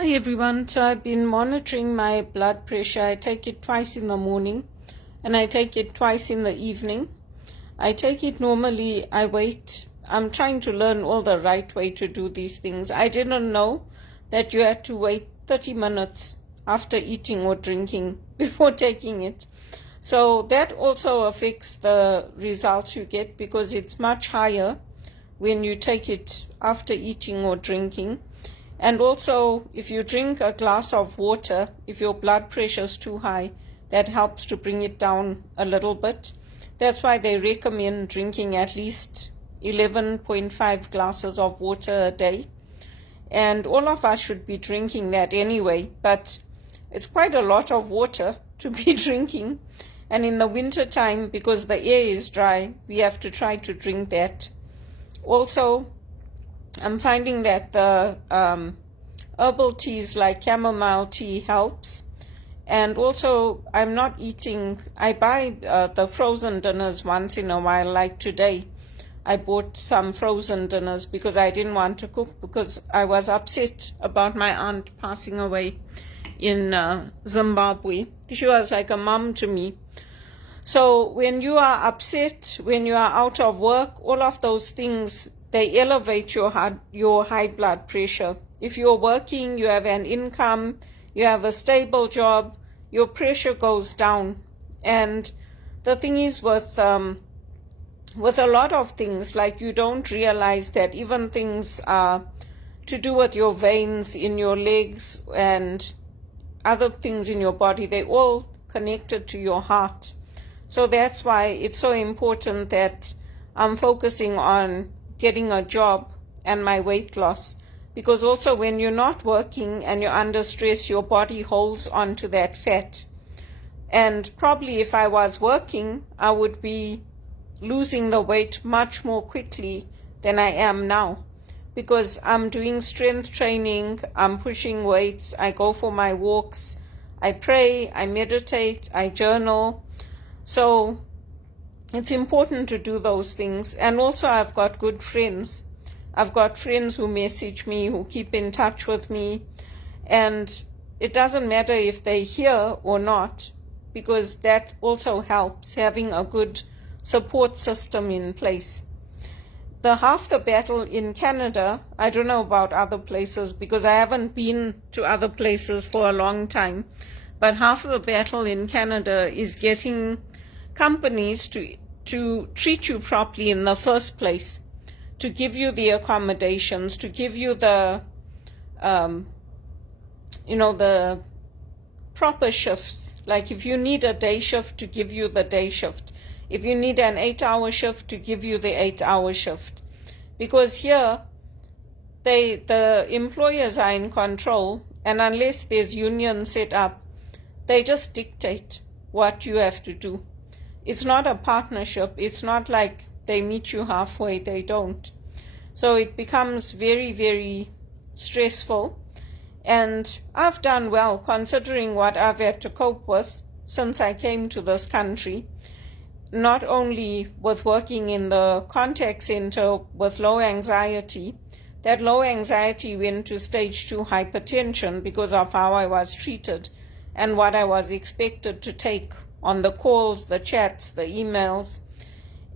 Hi everyone, so I've been monitoring my blood pressure. I take it twice in the morning and I take it twice in the evening. I take it normally, I wait. I'm trying to learn all the right way to do these things. I didn't know that you had to wait 30 minutes after eating or drinking before taking it. So that also affects the results you get because it's much higher when you take it after eating or drinking. And also, if you drink a glass of water, if your blood pressure is too high, that helps to bring it down a little bit. That's why they recommend drinking at least 11.5 glasses of water a day. And all of us should be drinking that anyway, but it's quite a lot of water to be drinking. And in the winter time, because the air is dry, we have to try to drink that. Also, I'm finding that the herbal teas like chamomile tea helps. And also, I'm not eating, I buy the frozen dinners once in a while, like today. I bought some frozen dinners because I didn't want to cook because I was upset about my aunt passing away in Zimbabwe. She was like a mom to me. So when you are upset, when you are out of work, all of those things, they elevate your high blood pressure. If you're working, you have an income, you have a stable job, your pressure goes down. And the thing is with a lot of things, like you don't realize that even things to do with your veins in your legs and other things in your body, they all connected to your heart. So that's why it's so important that I'm focusing on getting a job and my weight loss, because also when you're not working and you're under stress, your body holds on to that fat. And probably if I was working, I would be losing the weight much more quickly than I am now, because I'm doing strength training, I'm pushing weights, I go for my walks, I pray, I meditate, I journal. So it's important to do those things. And also I've got good friends. I've got friends who message me, who keep in touch with me. And it doesn't matter if they're here or not, because that also helps, having a good support system in place. Half the battle in Canada, I don't know about other places because I haven't been to other places for a long time, but half of the battle in Canada is getting companies to treat you properly in the first place, to give you the accommodations, to give you the the proper shifts. Like if you need a day shift, to give you the day shift. If you need an 8-hour shift, to give you the 8-hour shift. Because here the employers are in control, and unless there's union set up, they just dictate what you have to do. It's not a partnership. It's not like they meet you halfway. They don't. So it becomes very, very stressful. And I've done well considering what I've had to cope with since I came to this country. Not only with working in the contact center with low anxiety, that low anxiety went to stage 2 hypertension because of how I was treated and what I was expected to take on the calls, the chats, the emails.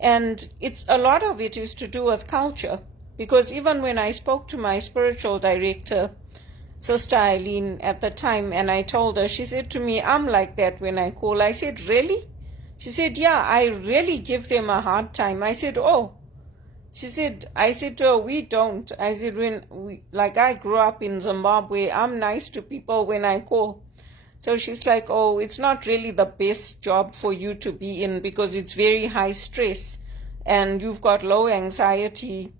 And a lot of it is to do with culture, because even when I spoke to my spiritual director, Sister Eileen, at the time, and I told her, she said to me, I'm like that when I call. I said, really? She said, yeah, I really give them a hard time. I said, oh. I said to her, we don't. I said, I grew up in Zimbabwe, I'm nice to people when I call. So she's like, oh, it's not really the best job for you to be in because it's very high stress and you've got low anxiety.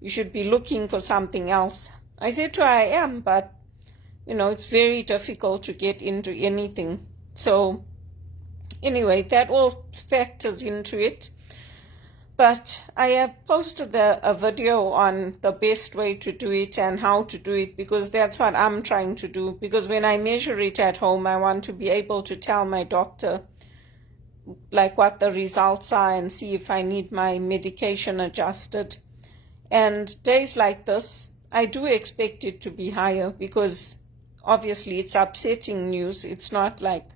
You should be looking for something else. I said to her, I am, but, it's very difficult to get into anything. So anyway, that all factors into it. But I have posted a video on the best way to do it and how to do it, because that's what I'm trying to do. Because when I measure it at home, I want to be able to tell my doctor like what the results are and see if I need my medication adjusted. And days like this, I do expect it to be higher because obviously it's upsetting news. It's not like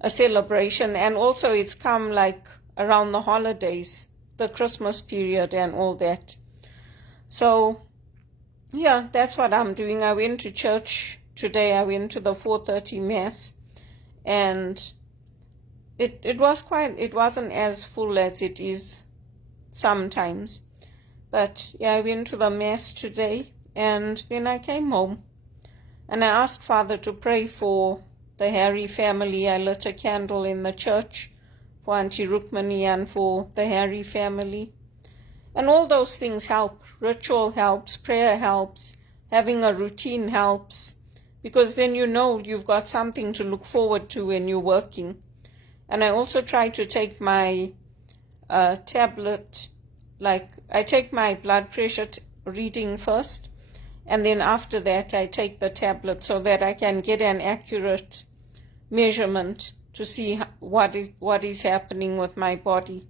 a celebration. And also it's come like around the holidays, the Christmas period and all that. So yeah, that's what I'm doing. I went to church today. I went to the 4:30 Mass, and it wasn't as full as it is sometimes. But yeah, I went to the Mass today, and then I came home. And I asked Father to pray for the Harry family. I lit a candle in the church for Auntie Rukmani and for the Harry family. And all those things help. Ritual helps, prayer helps, having a routine helps, because then you know you've got something to look forward to when you're working. And I also try to take my tablet, like I take my blood pressure reading first, and then after that I take the tablet so that I can get an accurate measurement to see what is happening with my body.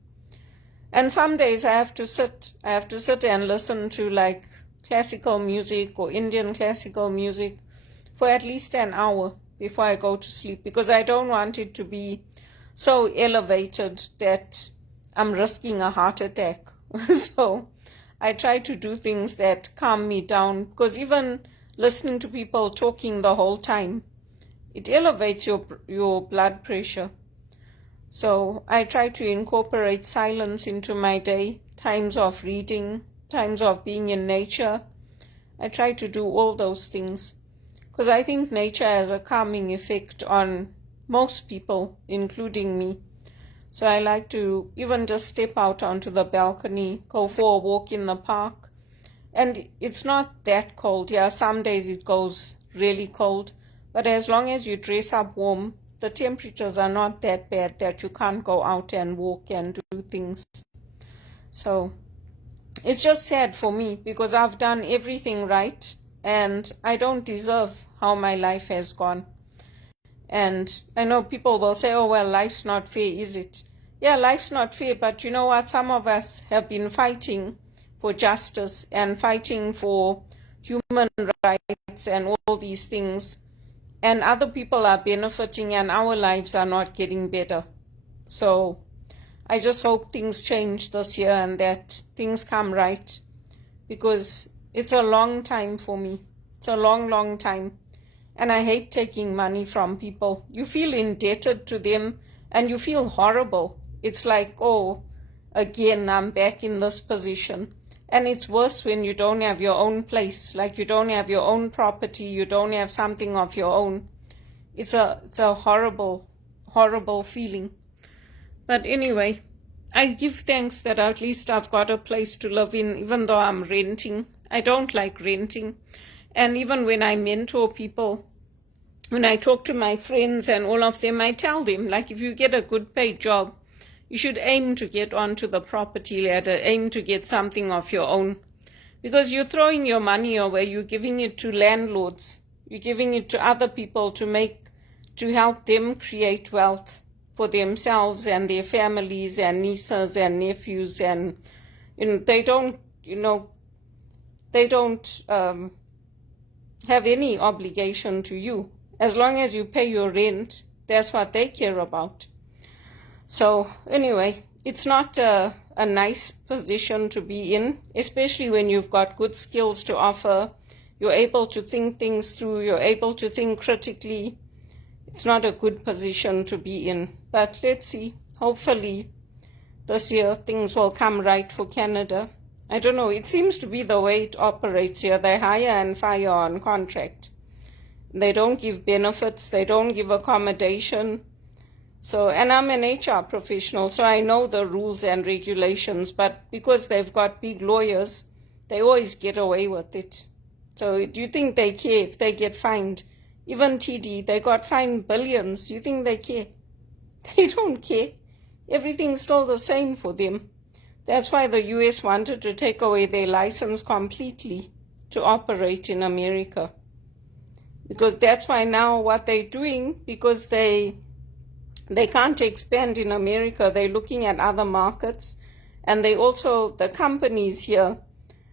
And some days I have to sit and listen to like classical music or Indian classical music for at least an hour before I go to sleep, because I don't want it to be so elevated that I'm risking a heart attack. So I try to do things that calm me down, because even listening to people talking the whole time, it elevates your blood pressure. So I try to incorporate silence into my day, times of reading, times of being in nature. I try to do all those things, because I think nature has a calming effect on most people, including me. So I like to even just step out onto the balcony, go for a walk in the park. And it's not that cold. Yeah, some days it goes really cold. But as long as you dress up warm, the temperatures are not that bad that you can't go out and walk and do things. So it's just sad for me, because I've done everything right and I don't deserve how my life has gone. And I know people will say, oh, well, life's not fair, is it? Yeah, life's not fair, but you know what? Some of us have been fighting for justice and fighting for human rights and all these things. And other people are benefiting and our lives are not getting better. So I just hope things change this year and that things come right, because it's a long time for me. It's a long, long time. And I hate taking money from people. You feel indebted to them and you feel horrible. It's like, oh, again, I'm back in this position. And it's worse when you don't have your own place, like you don't have your own property, you don't have something of your own. It's a horrible, horrible feeling. But anyway, I give thanks that at least I've got a place to live in, even though I'm renting. I don't like renting. And even when I mentor people, when I talk to my friends and all of them, I tell them, like, if you get a good paid job, you should aim to get onto the property ladder, aim to get something of your own. Because you're throwing your money away, you're giving it to landlords, you're giving it to other people to help them create wealth for themselves and their families and nieces and nephews. And they don't have any obligation to you. As long as you pay your rent, that's what they care about. So anyway, it's not a nice position to be in, especially when you've got good skills to offer. You're able to think things through. You're able to think critically. It's not a good position to be in. But let's see. Hopefully this year things will come right for Canada. I don't know. It seems to be the way it operates here. They hire and fire on contract. They don't give benefits. They don't give accommodation. So, and I'm an HR professional, so I know the rules and regulations, but because they've got big lawyers, they always get away with it. So do you think they care if they get fined? Even TD, they got fined billions. You think they care? They don't care. Everything's still the same for them. That's why the US wanted to take away their license completely to operate in America. Because that's why now what they're doing, because they can't expand in America, they're looking at other markets. And they also, the companies here,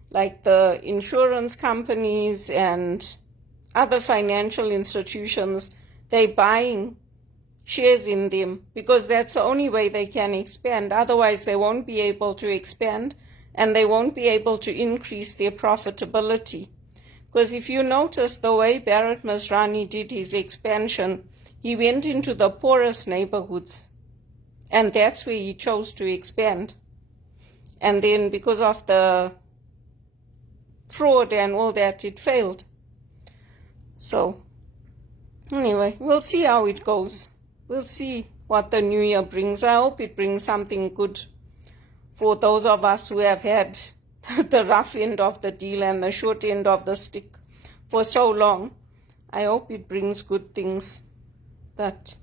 like the insurance companies and other financial institutions, they're buying shares in them because that's the only way they can expand. Otherwise, they won't be able to expand and they won't be able to increase their profitability. Because if you notice the way Bharat Masrani did his expansion, he went into the poorest neighborhoods, and that's where he chose to expand. And then because of the fraud and all that, it failed. So anyway, we'll see how it goes. We'll see what the new year brings. I hope it brings something good for those of us who have had the rough end of the deal and the short end of the stick for so long. I hope it brings good things. But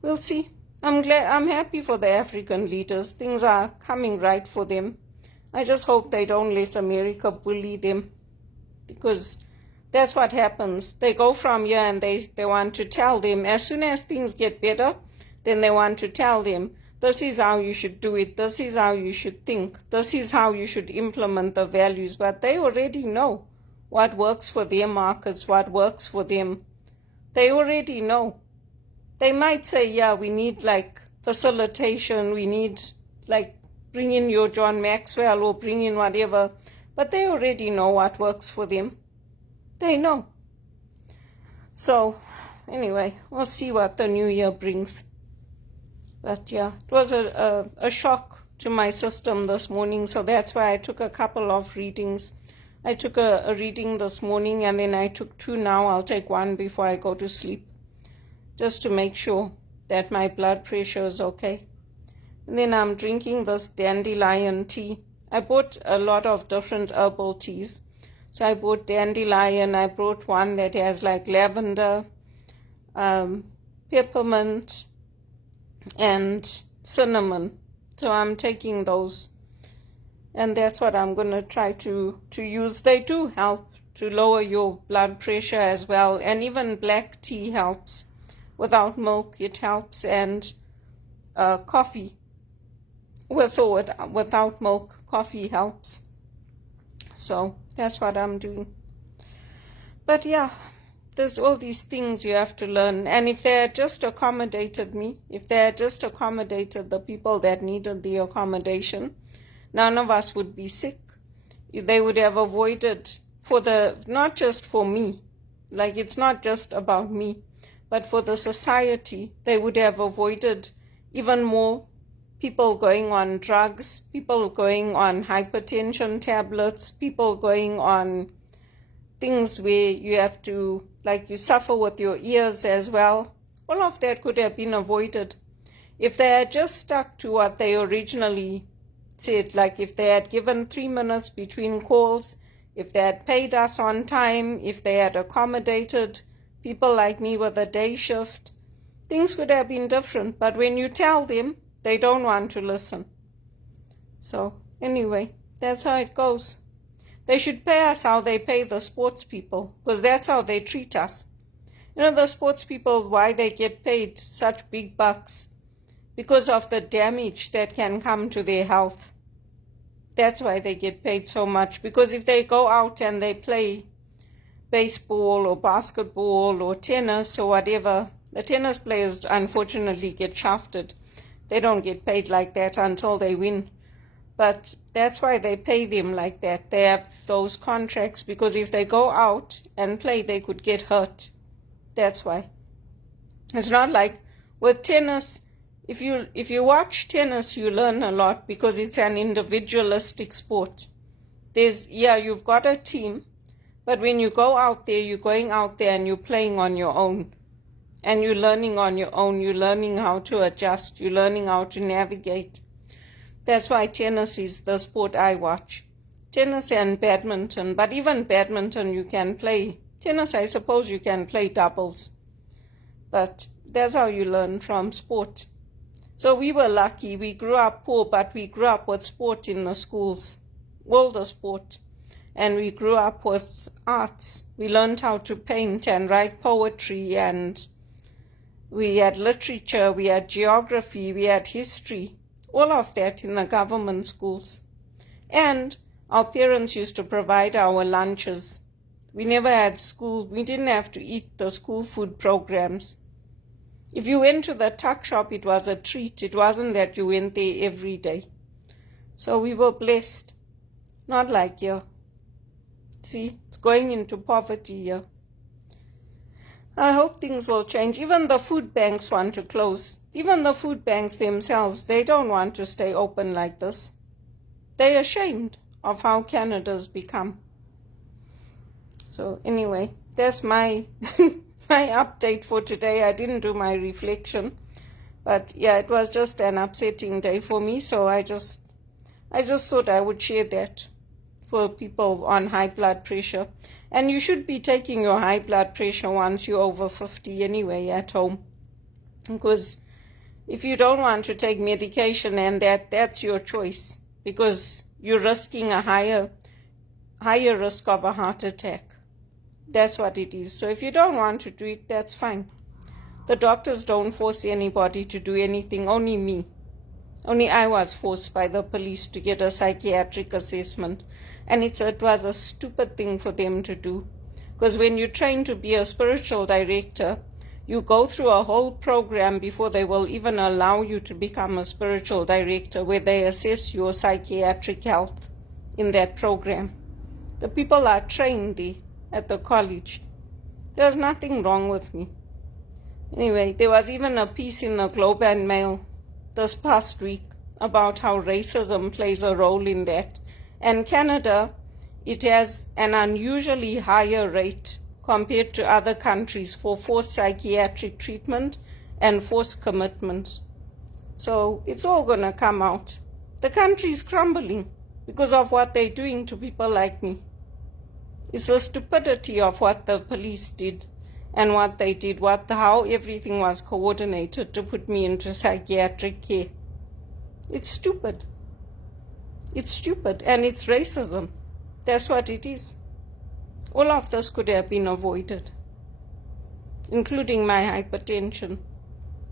we'll see. I'm happy for the African leaders. Things are coming right for them. I just hope they don't let America bully them, because that's what happens. They go from here and they want to tell them, as soon as things get better, then they want to tell them, this is how you should do it, this is how you should think, this is how you should implement the values. But they already know what works for their markets, what works for them. They already know. They might say, yeah, we need like facilitation, we need like bring in your John Maxwell or bring in whatever, but they already know what works for them. They know. So anyway, we'll see what the new year brings. But yeah, it was a shock to my system this morning, so that's why I took a couple of readings. I took a reading this morning, and then I took 2 now. I'll take 1 before I go to sleep, just to make sure that my blood pressure is okay. And then I'm drinking this dandelion tea. I bought a lot of different herbal teas. So I bought dandelion, I brought one that has like lavender, peppermint, and cinnamon. So I'm taking those. And that's what I'm going to try to use. They do help to lower your blood pressure as well. And even black tea helps. Without milk, it helps. And coffee. With or without milk, coffee helps. So that's what I'm doing. But yeah, there's all these things you have to learn. And if they had just accommodated me, if they had just accommodated the people that needed the accommodation, none of us would be sick. They would have avoided, not just for me, like it's not just about me, but for the society, they would have avoided even more people going on drugs, people going on hypertension tablets, people going on things where you have to, like you suffer with your ears as well. All of that could have been avoided if they had just stuck to what they originally said, like if they had given 3 minutes between calls, if they had paid us on time, if they had accommodated people like me with a day shift, things would have been different. But when you tell them, they don't want to listen. So anyway, that's how it goes. They should pay us how they pay the sports people, because that's how they treat us. You know, the sports people, why they get paid such big bucks? Because of the damage that can come to their health. That's why they get paid so much. Because if they go out and they play baseball or basketball or tennis or whatever, the tennis players unfortunately get shafted. They don't get paid like that until they win. But that's why they pay them like that. They have those contracts because if they go out and play, they could get hurt. That's why. It's not like with tennis. If you watch tennis, you learn a lot because it's an individualistic sport. You've got a team, but when you go out there, you're going out there and you're playing on your own. And you're learning on your own. You're learning how to adjust. You're learning how to navigate. That's why tennis is the sport I watch. Tennis and badminton. But even badminton you can play. Tennis, I suppose you can play doubles. But that's how you learn from sport. So we were lucky. We grew up poor, but we grew up with sport in the schools. All the sport. And we grew up with arts. We learned how to paint and write poetry, and we had literature, we had geography, we had history, all of that in the government schools. And our parents used to provide our lunches. We never had school. We didn't have to eat the school food programs. If you went to the tuck shop, it was a treat. It wasn't that you went there every day. So we were blessed. Not like here. See, it's going into poverty here. I hope things will change. Even the food banks want to close. Even the food banks themselves, they don't want to stay open like this. They're ashamed of how Canada's become. So anyway, that's my my update for today. I didn't do my reflection. But yeah, it was just an upsetting day for me. So I just thought I would share that for people on high blood pressure. And you should be taking your high blood pressure once you're over 50 anyway at home. Because if you don't want to take medication, and that's your choice, because you're risking a higher risk of a heart attack. That's what it is. So if you don't want to do it, that's fine. The doctors don't force anybody to do anything, only me. Only I was forced by the police to get a psychiatric assessment. And it was a stupid thing for them to do. Because when you train to be a spiritual director, you go through a whole program before they will even allow you to become a spiritual director, where they assess your psychiatric health in that program. The people are trained there at the college. There's nothing wrong with me. Anyway, there was even a piece in the Globe and Mail this past week about how racism plays a role in that. And Canada, it has an unusually higher rate compared to other countries for forced psychiatric treatment and forced commitments. So it's all going to come out. The country's crumbling because of what they're doing to people like me. It's the stupidity of what the police did and what they did, how everything was coordinated to put me into psychiatric care. It's stupid. It's stupid, and it's racism. That's what it is. All of this could have been avoided, including my hypertension.